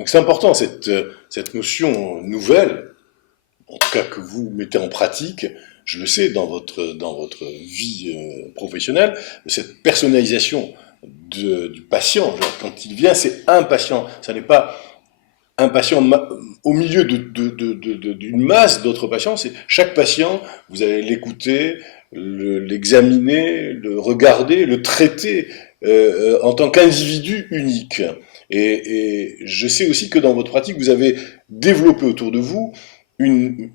Donc c'est important, cette notion nouvelle, en tout cas que vous mettez en pratique, je le sais dans votre vie professionnelle, cette personnalisation du patient. Genre, quand il vient, c'est un patient. Ça n'est pas un patient au milieu d'une masse d'autres patients. C'est chaque patient, vous allez l'écouter, l'examiner, le regarder, le traiter en tant qu'individu unique. Et je sais aussi que dans votre pratique, vous avez développé autour de vous une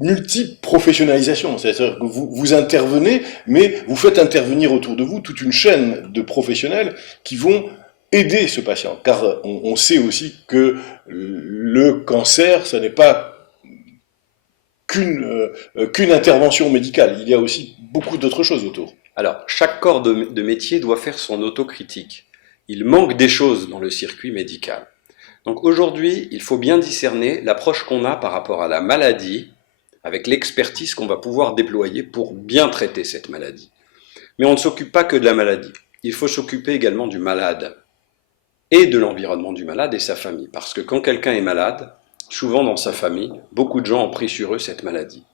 multi-professionnalisation. C'est-à-dire que vous intervenez, mais vous faites intervenir autour de vous toute une chaîne de professionnels qui vont aider ce patient. Car on sait aussi que le cancer, ce n'est pas qu'une intervention médicale. Il y a aussi beaucoup d'autres choses autour. Alors, chaque corps de métier doit faire son autocritique. Il manque des choses dans le circuit médical. Donc aujourd'hui, il faut bien discerner l'approche qu'on a par rapport à la maladie, avec l'expertise qu'on va pouvoir déployer pour bien traiter cette maladie. Mais on ne s'occupe pas que de la maladie. Il faut s'occuper également du malade et de l'environnement du malade et sa famille. Parce que quand quelqu'un est malade, souvent dans sa famille, beaucoup de gens ont pris sur eux cette maladie.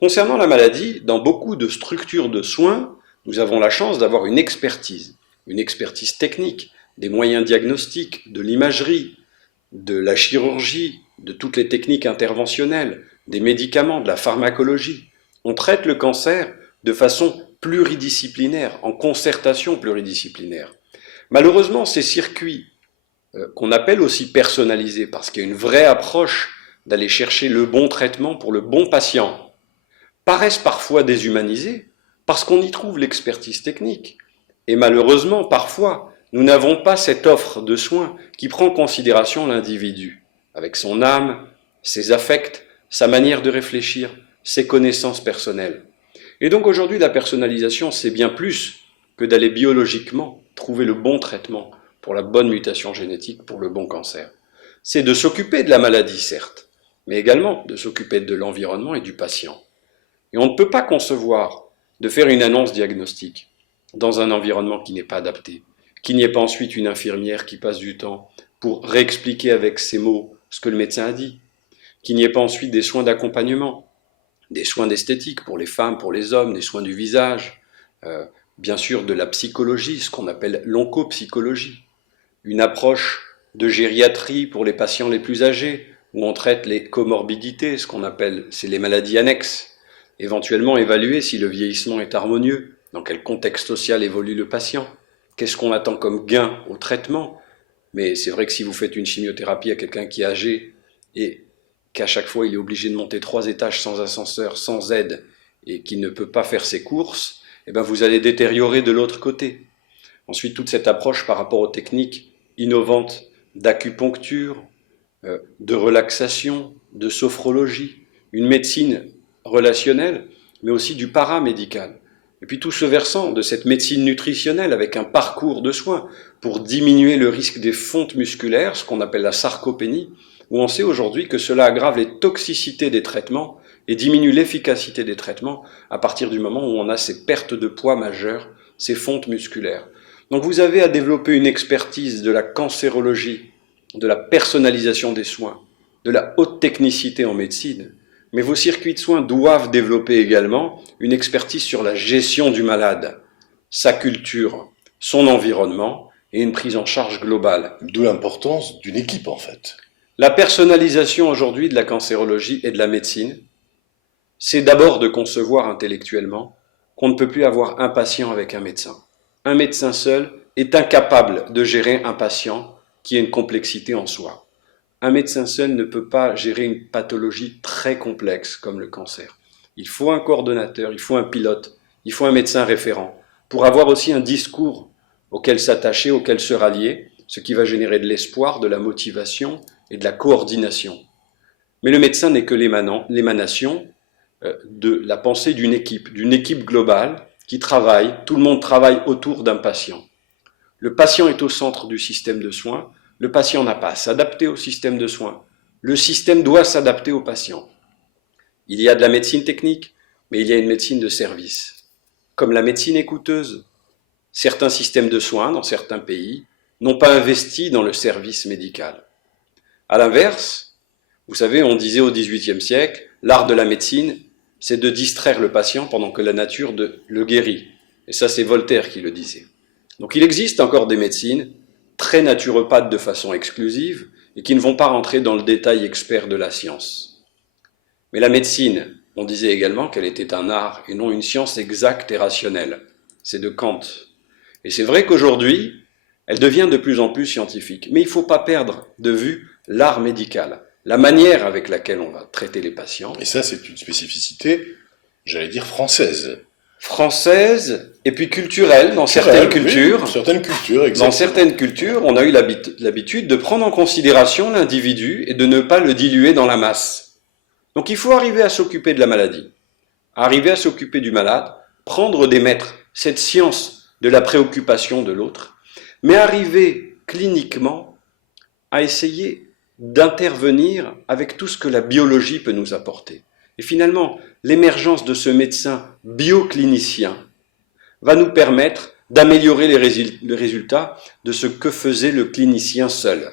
Concernant la maladie, dans beaucoup de structures de soins, nous avons la chance d'avoir une expertise technique, des moyens diagnostiques, de l'imagerie, de la chirurgie, de toutes les techniques interventionnelles, des médicaments, de la pharmacologie. On traite le cancer de façon pluridisciplinaire, en concertation pluridisciplinaire. Malheureusement, ces circuits, qu'on appelle aussi personnalisés, parce qu'il y a une vraie approche d'aller chercher le bon traitement pour le bon patient, paraissent parfois déshumanisés, parce qu'on y trouve l'expertise technique. Et malheureusement, parfois, nous n'avons pas cette offre de soins qui prend en considération l'individu, avec son âme, ses affects, sa manière de réfléchir, ses connaissances personnelles. Et donc aujourd'hui, la personnalisation, c'est bien plus que d'aller biologiquement trouver le bon traitement pour la bonne mutation génétique, pour le bon cancer. C'est de s'occuper de la maladie, certes, mais également de s'occuper de l'environnement et du patient. Et on ne peut pas concevoir de faire une annonce diagnostique dans un environnement qui n'est pas adapté, qu'il n'y ait pas ensuite une infirmière qui passe du temps pour réexpliquer avec ses mots ce que le médecin a dit, qu'il n'y ait pas ensuite des soins d'accompagnement, des soins d'esthétique pour les femmes, pour les hommes, des soins du visage, bien sûr de la psychologie, ce qu'on appelle l'oncopsychologie, une approche de gériatrie pour les patients les plus âgés, où on traite les comorbidités, ce qu'on appelle, c'est les maladies annexes, éventuellement évaluer si le vieillissement est harmonieux, dans quel contexte social évolue le patient, qu'est-ce qu'on attend comme gain au traitement. Mais c'est vrai que si vous faites une chimiothérapie à quelqu'un qui est âgé et qu'à chaque fois il est obligé de monter 3 étages sans ascenseur, sans aide, et qu'il ne peut pas faire ses courses, eh ben vous allez détériorer de l'autre côté. Ensuite, toute cette approche par rapport aux techniques innovantes d'acupuncture, de relaxation, de sophrologie, une médecine relationnelle, mais aussi du paramédical. Et puis tout ce versant de cette médecine nutritionnelle avec un parcours de soins pour diminuer le risque des fontes musculaires, ce qu'on appelle la sarcopénie, où on sait aujourd'hui que cela aggrave les toxicités des traitements et diminue l'efficacité des traitements à partir du moment où on a ces pertes de poids majeures, ces fontes musculaires. Donc vous avez à développer une expertise de la cancérologie, de la personnalisation des soins, de la haute technicité en médecine, mais vos circuits de soins doivent développer également une expertise sur la gestion du malade, sa culture, son environnement et une prise en charge globale. D'où l'importance d'une équipe en fait. La personnalisation aujourd'hui de la cancérologie et de la médecine, c'est d'abord de concevoir intellectuellement qu'on ne peut plus avoir un patient avec un médecin. Un médecin seul est incapable de gérer un patient qui a une complexité en soi. Un médecin seul ne peut pas gérer une pathologie très complexe comme le cancer. Il faut un coordonnateur, il faut un pilote, il faut un médecin référent pour avoir aussi un discours auquel s'attacher, auquel se rallier, ce qui va générer de l'espoir, de la motivation et de la coordination. Mais le médecin n'est que l'émanation de la pensée d'une équipe globale qui travaille, tout le monde travaille autour d'un patient. Le patient est au centre du système de soins. Le patient n'a pas à s'adapter au système de soins. Le système doit s'adapter au patient. Il y a de la médecine technique, mais il y a une médecine de service. Comme la médecine est coûteuse, certains systèmes de soins dans certains pays n'ont pas investi dans le service médical. À l'inverse, vous savez, on disait au XVIIIe siècle, l'art de la médecine, c'est de distraire le patient pendant que la nature le guérit. Et ça, c'est Voltaire qui le disait. Donc il existe encore des médecines très naturopathes de façon exclusive et qui ne vont pas rentrer dans le détail expert de la science. Mais la médecine, on disait également qu'elle était un art et non une science exacte et rationnelle. C'est de Kant. Et c'est vrai qu'aujourd'hui, elle devient de plus en plus scientifique. Mais il ne faut pas perdre de vue l'art médical, la manière avec laquelle on va traiter les patients. Et ça, c'est une spécificité, j'allais dire, française. Française et puis culturelle dans certaines cultures. Oui, certaines cultures, exactement. Dans certaines cultures, on a eu l'habitude de prendre en considération l'individu et de ne pas le diluer dans la masse. Donc il faut arriver à s'occuper de la maladie, arriver à s'occuper du malade, prendre des maîtres, cette science de la préoccupation de l'autre, mais arriver cliniquement à essayer d'intervenir avec tout ce que la biologie peut nous apporter. Et finalement, l'émergence de ce médecin bioclinicien va nous permettre d'améliorer les résultats de ce que faisait le clinicien seul.